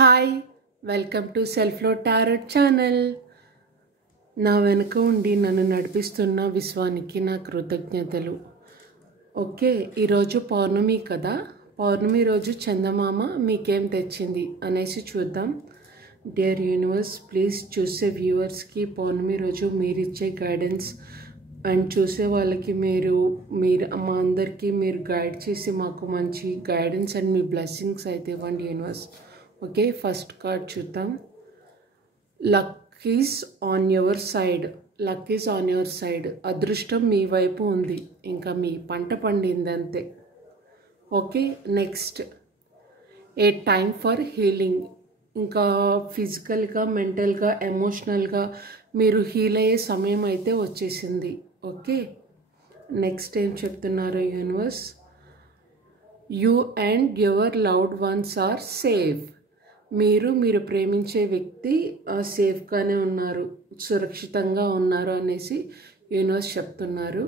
Hi welcome to సెల్ఫ్లో tarot channel. నా వెనుక ఉండి నన్ను నడిపిస్తున్న విశ్వానికి నా కృతజ్ఞతలు. ఓకే, ఈరోజు పౌర్ణమి కదా. పౌర్ణమి రోజు చందమామ మీకేం తెచ్చింది అనేసి చూద్దాం. డియర్ యూనివర్స్, ప్లీజ్ చూసే వ్యూవర్స్కి పౌర్ణమి రోజు మీరు ఇచ్చే గైడెన్స్ అండ్ చూసే వాళ్ళకి మీరు మా అందరికీ మీరు గైడ్ చేసి మాకు మంచి గైడెన్స్ అండ్ మీ బ్లెస్సింగ్స్ అయితే ఇవ్వండి యూనివర్స్. ఓకే, ఫస్ట్ కార్డ్ చూద్దాం. Luck is on your side. Luck is on your side. అదృష్టం మీ వైపు ఉంది, ఇంకా మీ పంట పండింది అంతే. Okay, next A time for healing. ఇంకా ఫిజికల్గా, మెంటల్గా, ఎమోషనల్గా మీరు హీల్ అయ్యే సమయం అయితే వచ్చేసింది. ఓకే, నెక్స్ట్ ఏం చెప్తున్నారు universe? You and your loved ones are safe. మీరు ప్రేమించే వ్యక్తి సేఫ్గానే ఉన్నారు, సురక్షితంగా ఉన్నారు అనేసి యూనివర్స్ చెప్తున్నారు.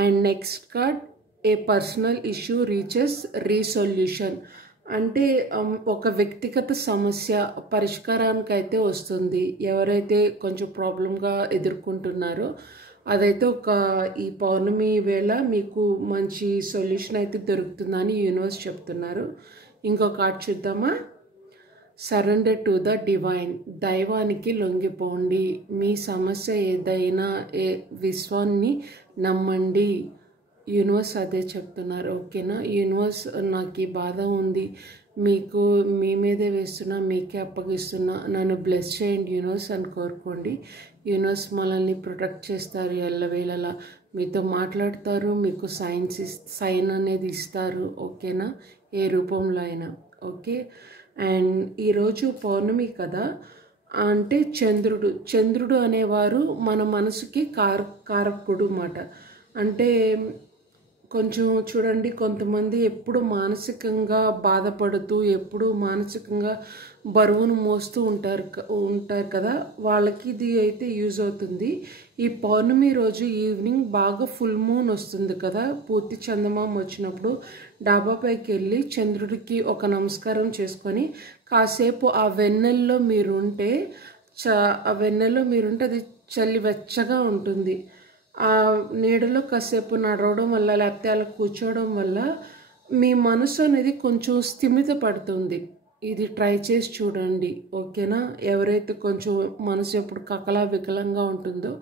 And next card A personal issue reaches resolution. అంటే ఒక వ్యక్తిగత సమస్య పరిష్కారానికి అయితే వస్తుంది. ఎవరైతే కొంచెం ప్రాబ్లంగా ఎదుర్కొంటున్నారో అదైతే ఈ పౌర్ణమి వేళ మీకు మంచి సొల్యూషన్ అయితే దొరుకుతుందని యూనివర్స్ చెప్తున్నారు. ఇంకో కార్డ్ చూద్దామా? Surrender to the divine. దైవానికి లొంగిపోండి. మీ సమస్య ఏదైనా విశ్వాన్ని నమ్మండి. యూనివర్స్ అదే చెప్తున్నారు. ఓకేనా యూనివర్స్, నాకు ఈ బాధ ఉంది, మీ మీదే వేస్తున్నా, మీకే అప్పగిస్తున్నా, నన్ను బ్లెస్ చేయండి యూనివర్స్ అని కోరుకోండి. యూనివర్స్ మనల్ని ప్రొటెక్ట్ చేస్తారు ఎల్లవేళలా, మీతో మాట్లాడతారు, మీకు సైన్ అనేది ఇస్తారు. ఓకేనా, ఏ రూపంలో అయినా. ఓకే, అండ్ ఈరోజు పౌర్ణమి కదా, అంటే చంద్రుడు అనేవారు మన మనసుకి కారకుడు మాట. అంటే కొంచెం చూడండి, కొంతమంది ఎప్పుడు మానసికంగా బాధపడుతూ ఎప్పుడు మానసికంగా బరువును మోస్తూ ఉంటారు కదా, వాళ్ళకి ఇది అయితే యూజ్ అవుతుంది. ఈ పౌర్ణమి రోజు ఈవినింగ్ బాగా ఫుల్ మూన్ వస్తుంది కదా, పూర్తి చందమామ వచ్చినప్పుడు డాబాపైకి వెళ్ళి చంద్రుడికి ఒక నమస్కారం చేసుకొని కాసేపు ఆ వెన్నెల్లో మీరుంటే అది చలి వెచ్చగా ఉంటుంది. ఆ నీడలో కాసేపు నడవడం వల్ల, లేకపోతే అలా కూర్చోవడం వల్ల మీ మనసు అనేది కొంచెం స్థిమిత పడుతుంది. ఇది ట్రై చేసి చూడండి. ఓకేనా, ఎవరైతే కొంచెం మనసు ఎప్పుడు కకలా వికలంగా ఉంటుందో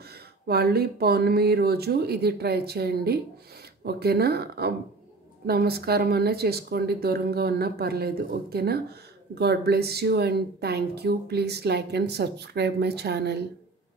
వాళ్ళు ఈ పౌర్ణమి రోజు ఇది ట్రై చేయండి. ఓకేనా, నమస్కారం అన్నా చేసుకోండి, దూరంగా ఉన్నా పర్లేదు. ఓకేనా, God bless you and thank you. Please like and subscribe my channel.